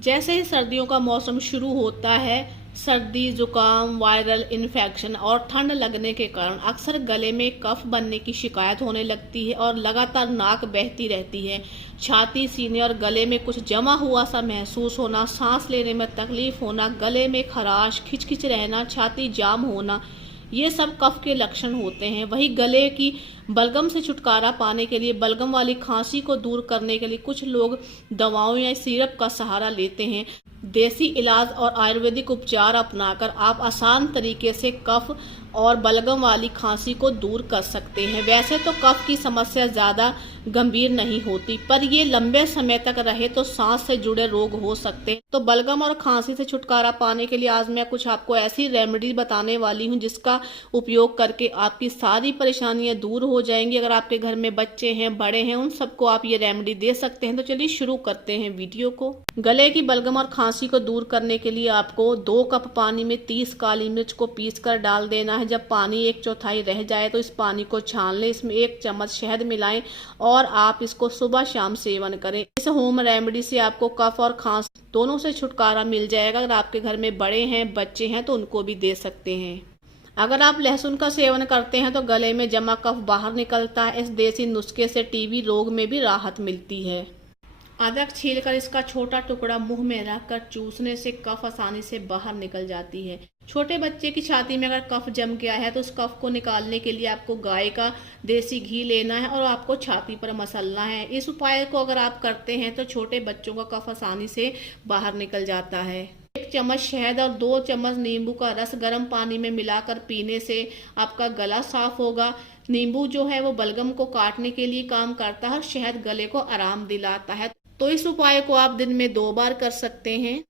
जैसे ही सर्दियों का मौसम शुरू होता है, सर्दी, जुकाम, वायरल इन्फेक्शन और ठंड लगने के कारण अक्सर गले में कफ बनने की शिकायत होने लगती है और लगातार नाक बहती रहती है। छाती, सीने और गले में कुछ जमा हुआ सा महसूस होना, सांस लेने में तकलीफ होना, गले में खराश, खिचखिच रहना, छाती जाम होना, ये सब कफ के लक्षण होते हैं। वही गले की बलगम से छुटकारा पाने के लिए, बलगम वाली खांसी को दूर करने के लिए कुछ लोग दवाओं या सिरप का सहारा लेते हैं। देसी इलाज और आयुर्वेदिक उपचार अपनाकर आप आसान तरीके से कफ और बलगम वाली खांसी को दूर कर सकते हैं। वैसे तो कफ की समस्या ज़्यादा गंभीर नहीं होती, पर ये लंबे समय तक रहे तो सांस से जुड़े रोग हो सकते हैं। तो बलगम और खांसी से छुटकारा पाने के लिए आज मैं कुछ आपको ऐसी रेमेडी बताने वाली हूँ जिसका उपयोग करके आपकी सारी परेशानियां दूर हो जाएंगी। अगर आपके घर में बच्चे हैं, बड़े हैं, उन सबको आप ये रेमेडी दे सकते हैं। तो चलिए शुरू करते हैं वीडियो को। गले की बलगम और खांसी को दूर करने के लिए आपको 2 कप पानी में 30 काली मिर्च को पीसकर डाल देना है। जब पानी 1/4 रह जाए तो इस पानी को छान लें। इसमें 1 चम्मच शहद मिलाएं और आप इसको सुबह शाम सेवन करें। इस होम रेमेडी से आपको कफ और खांसी दोनों से छुटकारा मिल जाएगा। अगर आपके घर में बड़े हैं, बच्चे हैं तो उनको भी दे सकते हैं। अगर आप लहसुन का सेवन करते हैं तो गले में जमा कफ बाहर निकलता है। इस देसी नुस्खे से टीबी रोग में भी राहत मिलती है। अदरक छीलकर इसका छोटा टुकड़ा मुंह में रखकर चूसने से कफ आसानी से बाहर निकल जाती है। छोटे बच्चे की छाती में अगर कफ जम गया है तो उस कफ को निकालने के लिए आपको गाय का देसी घी लेना है और आपको छाती पर मसलना है। इस उपाय को अगर आप करते हैं तो छोटे बच्चों का कफ आसानी से बाहर निकल जाता है। 1 चम्मच शहद और 2 चम्मच नींबू का रस गर्म पानी में मिलाकर पीने से आपका गला साफ होगा। नींबू जो है वो बलगम को काटने के लिए काम करता है और शहद गले को आराम दिलाता है। तो इस उपाय को आप दिन में 2 बार कर सकते हैं।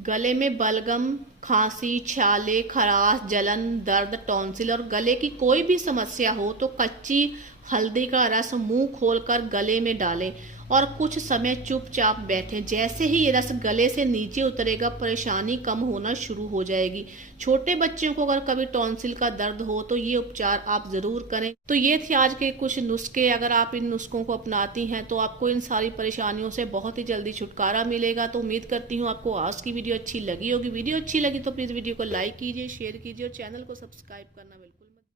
गले में बलगम, खांसी, छाले, खराश, जलन, दर्द, टॉन्सिल और गले की कोई भी समस्या हो तो कच्ची हल्दी का रस मुंह खोलकर गले में डालें और कुछ समय चुपचाप बैठें। जैसे ही ये रस गले से नीचे उतरेगा, परेशानी कम होना शुरू हो जाएगी। छोटे बच्चों को अगर कभी टॉन्सिल का दर्द हो तो ये उपचार आप जरूर करें। तो ये थे आज के कुछ नुस्खे। अगर आप इन नुस्खों को अपनाती हैं तो आपको इन सारी परेशानियों से बहुत ही जल्दी छुटकारा मिलेगा। तो उम्मीद करती हूँ आपको आज की वीडियो अच्छी लगी होगी। वीडियो अच्छी लगी तो प्लीज वीडियो को लाइक कीजिए, शेयर कीजिए और चैनल को सब्सक्राइब करना